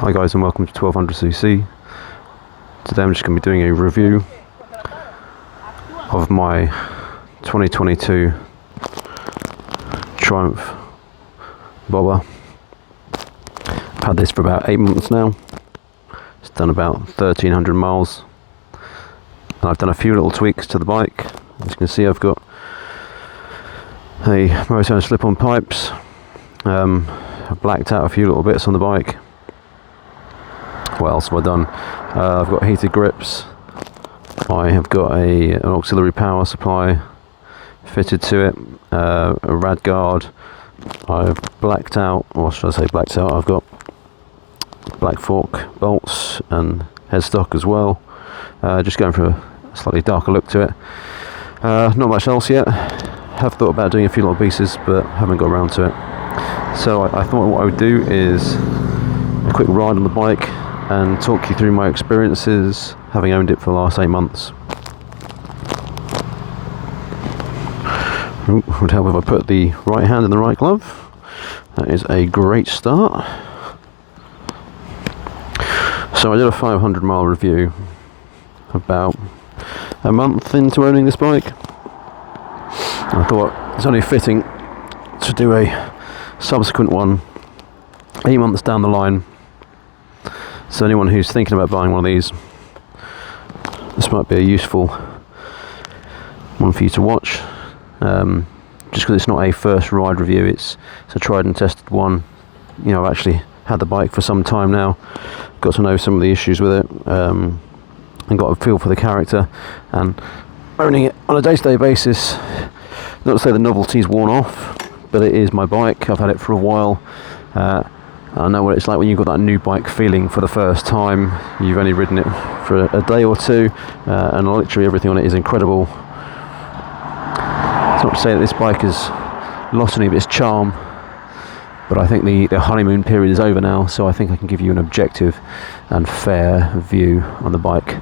Hi guys, and welcome to 1200cc. Today I'm just going to be doing a review of my 2022 Triumph bobber. I've had this for about 8 months now. It's done about 1300 miles, and I've done a few little tweaks to the bike. As you can see, I've got a motorcycle slip-on pipes. I've blacked out a few little bits on the bike. What else have I done? I've got heated grips. I have got an auxiliary power supply fitted to it, a rad guard. I've blacked out, or should I say blacked out, I've got black fork bolts and headstock as well. Just going for a slightly darker look to it. Not much else yet. Have thought about doing a few little pieces, but haven't got around to it. So I thought what I would do is a quick ride on the bike and talk you through my experiences having owned it for the last 8 months. Would help if I put the right hand in the right glove. That is a great start. So I did a 500 mile review about a month into owning this bike. I thought it's only fitting to do a subsequent one 8 months down the line. So anyone who's thinking about buying one of these, this might be a useful one for you to watch. Just because it's not a first ride review, it's a tried and tested one. You know, I've actually had the bike for some time now, got to know some of the issues with it, and got a feel for the character. And owning it on a day-to-day basis, not to say the novelty's worn off, but it is my bike. I've had it for a while. I know what it's like when you've got that new bike feeling for the first time. You've only ridden it for a day or two, and literally everything on it is incredible. It's not to say that this bike has lost any of its charm, but I think the honeymoon period is over now, so I think I can give you an objective and fair view on the bike.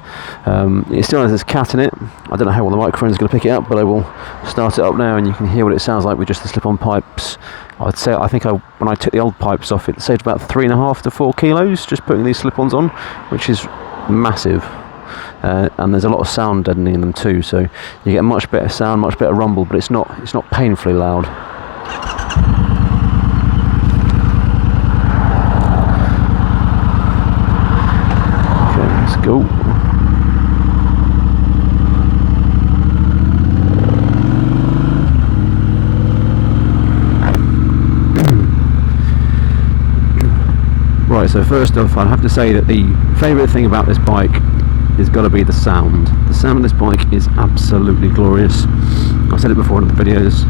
It still has this cat in it. I don't know how well the microphone is going to pick it up, but I will start it up now and you can hear what it sounds like with just the slip-on pipes. I think when I took the old pipes off, it saved about 3.5 to 4 kilos just putting these slip-ons on, which is massive. And there's a lot of sound deadening in them too, so you get much better sound, much better rumble, but it's not painfully loud. Okay, let's go. Right, so first off, I'd have to say that the favourite thing about this bike has got to be the sound. The sound of this bike is absolutely glorious. I've said it before in the videos.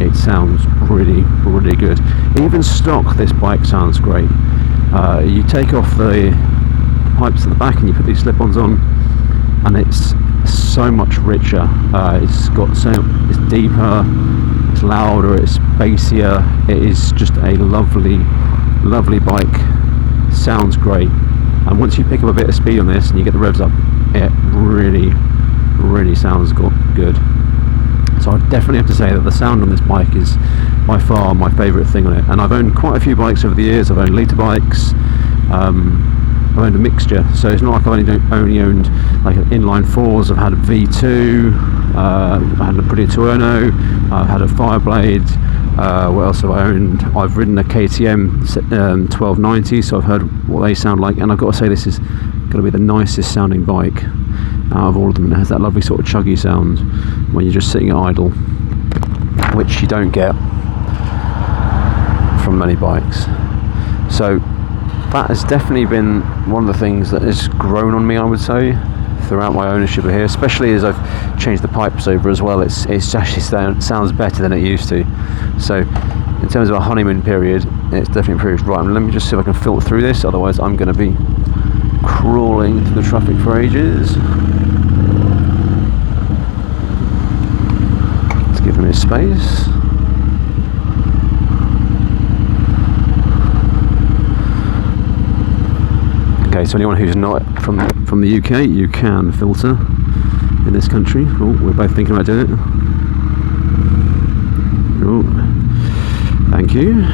It sounds really, really good. Even stock, this bike sounds great. You take off the pipes at the back and you put these slip-ons on, and it's so much richer. It's deeper, it's louder, it's bassier. It is just a lovely bike. Sounds great, and once you pick up a bit of speed on this and you get the revs up, it really sounds good. So I definitely have to say that the sound on this bike is by far my favourite thing on it. And I've owned quite a few bikes over the years. I've owned litre bikes, I've owned a mixture, so it's not like I've only owned like inline fours. I've had a V2, I've had a Pretty Tuono, I've had a Fireblade. What else have I owned? I've ridden a KTM 1290, so I've heard what they sound like, and I've got to say this is going to be the nicest sounding bike out of all of them. And it has that lovely sort of chuggy sound when you're just sitting at idle, which you don't get from many bikes. So that has definitely been one of the things that has grown on me, I would say, throughout my ownership of here, especially as I've changed the pipes over as well. It's actually sounds better than it used to. So in terms of a honeymoon period, it's definitely improved. Right, let me just see if I can filter through this, otherwise I'm going to be crawling through the traffic for ages. Let's give him his space. Okay, so anyone who's not from the UK, you can filter in this country. Oh, we're both thinking about doing it. Oh, thank you.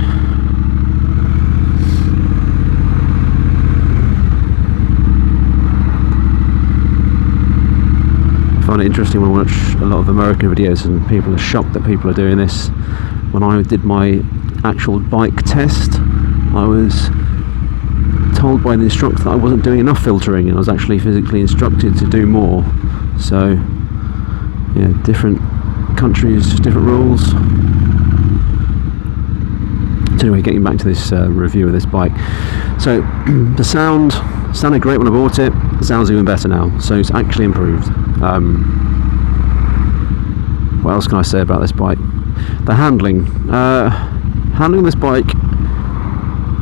find it interesting when I watch a lot of American videos and people are shocked that people are doing this. When I did my actual bike test, I was told by the instructor that I wasn't doing enough filtering, and I was actually physically instructed to do more. So yeah, different countries, different rules. So anyway, getting back to this review of this bike. So the sound sounded great when I bought it. It sounds even better now, so it's actually improved. What else can I say about this bike? The handling. Handling this bike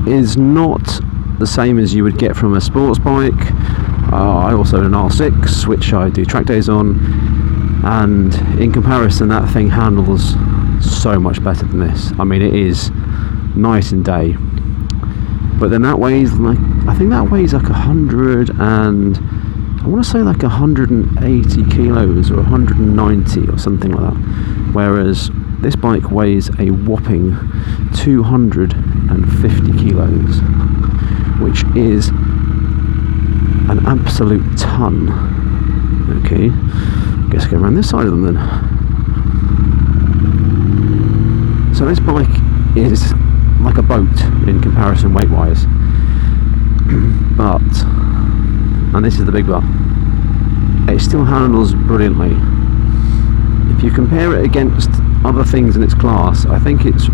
is not the same as you would get from a sports bike. I also own an R6, which I do track days on, and in comparison that thing handles so much better than this. I mean, it is night and day. But then that weighs like, I think that weighs like 100 and I want to say like 180 kilos or 190 or something like that, whereas this bike weighs a whopping 250 kilos, which is an absolute ton. Okay, guess I'll go around this side of them then. So this bike is like a boat in comparison weight wise, but, and this is the big but, it still handles brilliantly. If you compare it against other things in its class, I think it's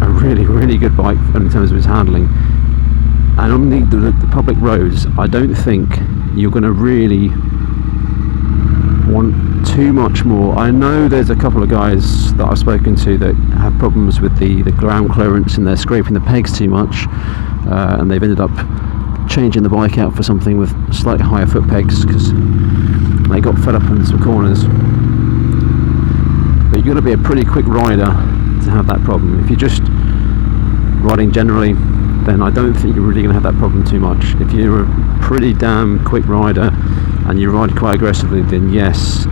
a really, really good bike in terms of its handling. And on the public roads, I don't think you're going to really want too much more. I know there's a couple of guys that I've spoken to that have problems with the ground clearance, and they're scraping the pegs too much, and they've ended up changing the bike out for something with slightly higher foot pegs because they got fed up in some corners. But you've got to be a pretty quick rider to have that problem. If you're just riding generally, then I don't think you're really going to have that problem too much. If you're a pretty damn quick rider and you ride quite aggressively, then yes,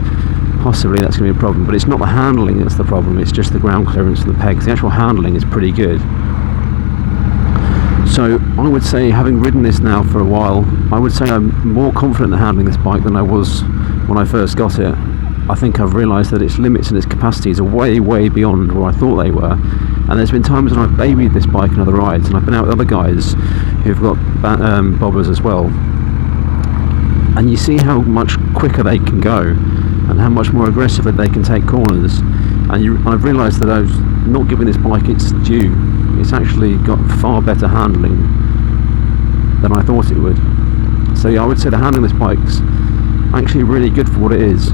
possibly that's going to be a problem. But it's not the handling that's the problem, it's just the ground clearance and the pegs. The actual handling is pretty good. So I would say, having ridden this now for a while, I would say I'm more confident in handling this bike than I was when I first got it. I think I've realised that its limits and its capacities are way, way beyond where I thought they were. And there's been times when I've babied this bike on other rides, and I've been out with other guys who've got bobbers as well. And you see how much quicker they can go, and how much more aggressively they can take corners. And I've realised that I was not giving this bike its due. It's actually got far better handling than I thought it would. So yeah, I would say the handling of this bike's actually really good for what it is.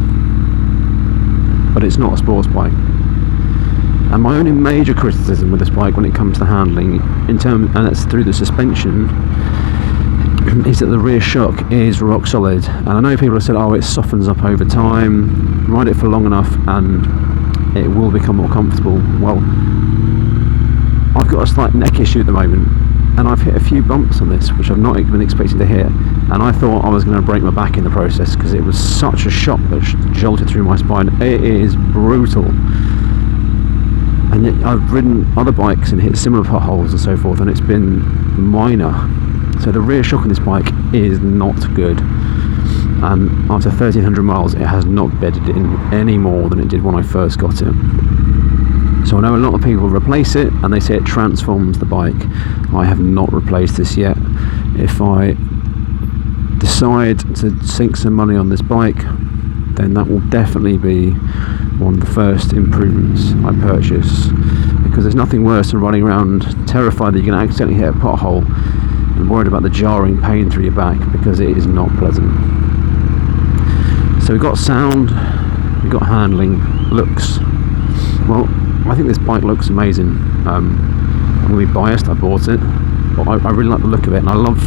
But it's not a sports bike. And my only major criticism with this bike when it comes to handling, and that's through the suspension, is that the rear shock is rock solid. And I know people have said, oh, it softens up over time, ride it for long enough and it will become more comfortable. Well, I've got a slight neck issue at the moment, and I've hit a few bumps on this which I've not been expecting to hit, and I thought I was going to break my back in the process because it was such a shock that jolted through my spine. It is brutal. And yet I've ridden other bikes and hit similar potholes and so forth, and it's been minor. So the rear shock on this bike is not good, and after 1300 miles it has not bedded in any more than it did when I first got it. So I know a lot of people replace it and they say it transforms the bike. I have not replaced this yet. If I decide to sink some money on this bike, then that will definitely be one of the first improvements I purchase, because there's nothing worse than running around terrified that you're going to accidentally hit a pothole and worried about the jarring pain through your back, because it is not pleasant. So we've got sound, we've got handling, looks. Well, I think this bike looks amazing. I'm going to be biased, I bought it, but I really like the look of it, and I love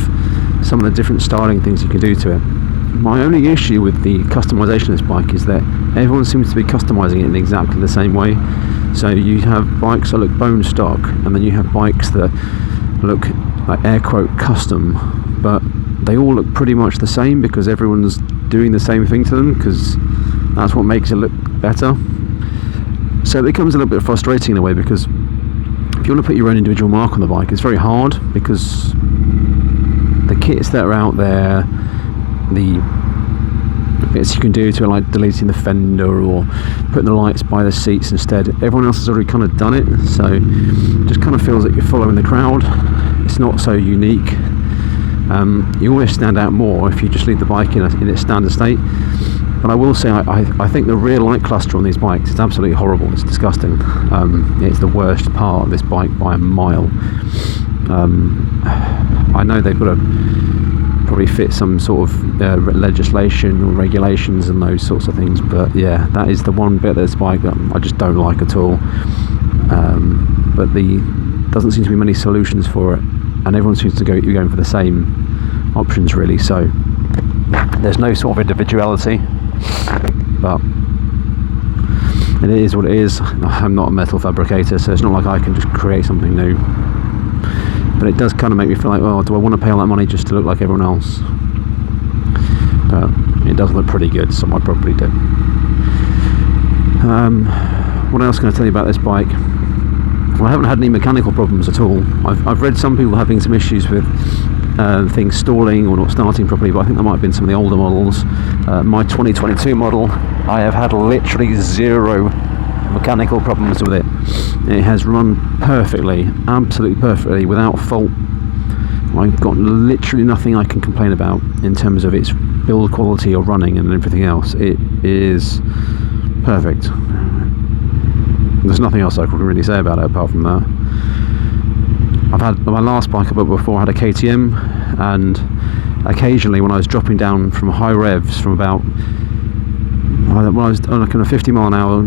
some of the different styling things you can do to it. My only issue with the customization of this bike is that everyone seems to be customizing it in exactly the same way. So you have bikes that look bone stock, and then you have bikes that look like air quote custom, but they all look pretty much the same because everyone's doing the same thing to them, because that's what makes it look better. So it becomes a little bit frustrating in a way, because if you want to put your own individual mark on the bike, it's very hard, because the kits that are out there, the bits you can do to like deleting the fender or putting the lights by the seats instead. Everyone else has already kind of done it, so it just kind of feels like you're following the crowd. It's not so unique. You always stand out more if you just leave the bike in its standard state. But I will say I think the rear light cluster on these bikes is absolutely horrible. It's disgusting. It's the worst part of this bike by a mile. I know they've got to probably fit some sort of legislation or regulations and those sorts of things, but yeah, that is the one bit of this bike that I just don't like at all. But doesn't seem to be many solutions for it, and everyone seems to be going for the same options really, so there's no sort of individuality, but it is what it is. I'm not a metal fabricator, so it's not like I can just create something new, but it does kind of make me feel like, well, do I want to pay all that money just to look like everyone else? But it does look pretty good, so I might probably do. What else can I tell you about this bike? Well, I haven't had any mechanical problems at all. I've read some people having some issues with things stalling or not starting properly, but I think that might have been some of the older models. My 2022 model, I have had literally zero mechanical problems with it. It has run perfectly, absolutely perfectly, without fault. I've got literally nothing I can complain about in terms of its build quality or running and everything else. It is perfect. There's nothing else I can really say about it apart from that. I've had my last bike I bought before, I had a KTM, and occasionally when I was dropping down from high revs from about, when I was on a kind of 50 mile an hour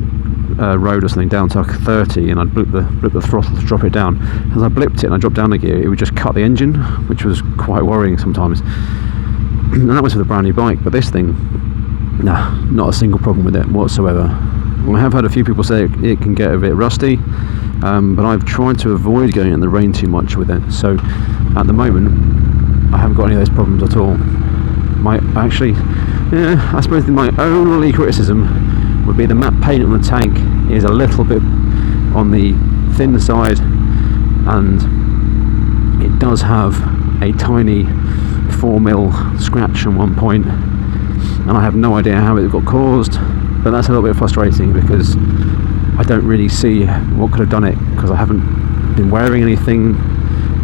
road or something down to 30, and I'd blip the throttle to drop it down. As I blipped it and I dropped down a gear, it would just cut the engine, which was quite worrying sometimes. And that was with a brand new bike, but this thing, nah, not a single problem with it whatsoever. I have had a few people say it can get a bit rusty, but I've tried to avoid going in the rain too much with it, so at the moment I haven't got any of those problems at all. I suppose my only criticism would be the matte paint on the tank is a little bit on the thin side, and it does have a tiny 4mm scratch on one point, and I have no idea how it got caused, but that's a little bit frustrating because I don't really see what could have done it, because I haven't been wearing anything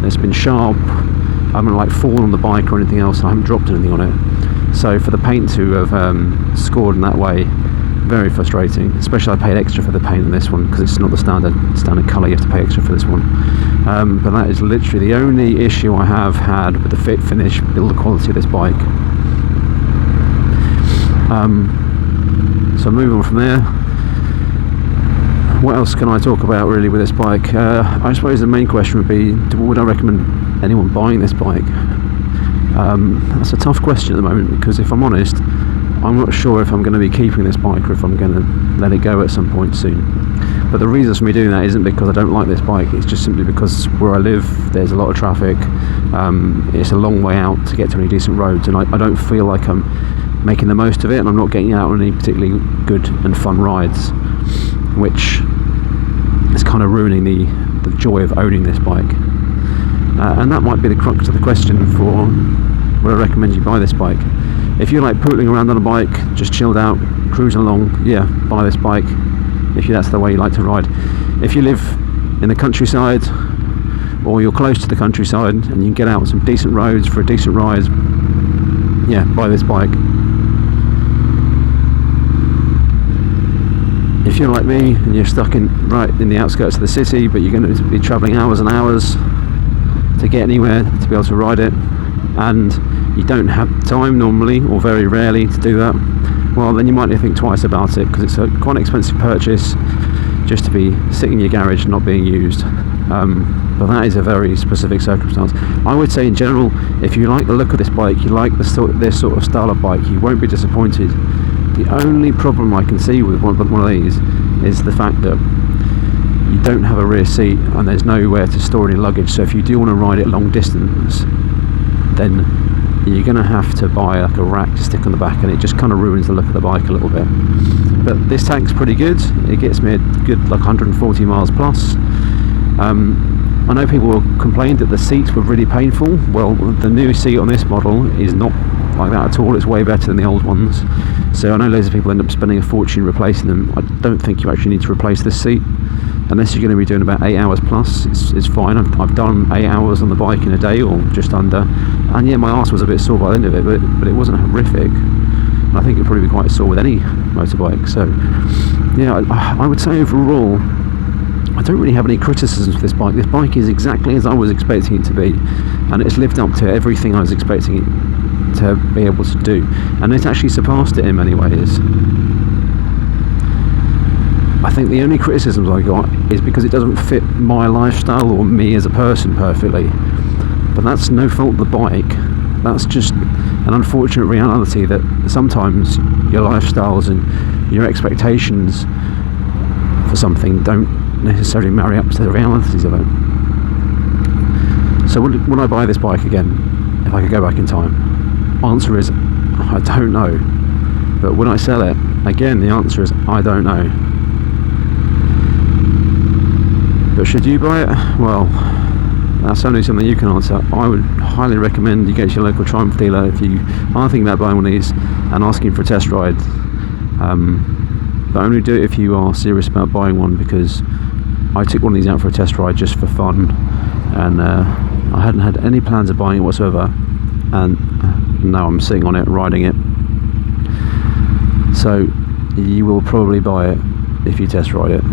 that's been sharp. I haven't like fallen on the bike or anything else, and I haven't dropped anything on it. So for the paint to have scored in that way, very frustrating. Especially I paid extra for the paint on this one because it's not the standard colour. You have to pay extra for this one. But that is literally the only issue I have had with the fit, finish, build quality of this bike. So moving on from there, what else can I talk about really with this bike? I suppose the main question would be, would I recommend anyone buying this bike? That's a tough question at the moment, because if I'm honest, I'm not sure if I'm going to be keeping this bike or if I'm going to let it go at some point soon. But the reason for me doing that isn't because I don't like this bike, it's just simply because where I live there's a lot of traffic. It's a long way out to get to any decent roads, and I don't feel like I'm making the most of it, and I'm not getting out on any particularly good and fun rides, which is kind of ruining the joy of owning this bike. And that might be the crux of the question for would I recommend you buy this bike. If you like pootling around on a bike, just chilled out, cruising along, yeah, buy this bike if that's the way you like to ride. If you live in the countryside, or you're close to the countryside and you can get out on some decent roads for a decent ride, yeah, buy this bike. If you're like me and you're stuck right in the outskirts of the city, but you're going to be travelling hours and hours to get anywhere to be able to ride it, and you don't have time normally or very rarely to do that, well, then you might need to think twice about it, because it's a quite an expensive purchase just to be sitting in your garage not being used. But that is a very specific circumstance. I would say in general, if you like the look of this bike, you like this sort of style of bike, you won't be disappointed. The only problem I can see with one of these is the fact that you don't have a rear seat and there's nowhere to store any luggage. So if you do want to ride it long distance, then you're going to have to buy like a rack to stick on the back, and it just kind of ruins the look of the bike a little bit. But this tank's pretty good. It gets me a good like 140 miles plus. I know people complained that the seats were really painful. Well, the new seat on this model is not like that at all. It's way better than the old ones. So I know loads of people end up spending a fortune replacing them. I don't think you actually need to replace this seat unless you're going to be doing about 8 hours plus. It's fine. I've done 8 hours on the bike in a day or just under, and yeah, my arse was a bit sore by the end of it, but it wasn't horrific. I think it'd probably be quite sore with any motorbike. So yeah, I would say overall I don't really have any criticisms for this bike. This bike is exactly as I was expecting it to be, and it's lived up to everything I was expecting it to be able to do, and it's actually surpassed it in many ways. I think the only criticisms I got is because it doesn't fit my lifestyle or me as a person perfectly, but that's no fault of the bike. That's just an unfortunate reality that sometimes your lifestyles and your expectations for something don't necessarily marry up to the realities of it. So would I buy this bike again if I could go back in time? Answer is I don't know. But would I sell it? Again, the answer is I don't know. But should you buy it? Well, that's only something you can answer. I would highly recommend you go to your local Triumph dealer if you are thinking about buying one of these and asking for a test ride. But only do it if you are serious about buying one, because I took one of these out for a test ride just for fun, and I hadn't had any plans of buying it whatsoever, and now I'm sitting on it, riding it. So you will probably buy it if you test ride it.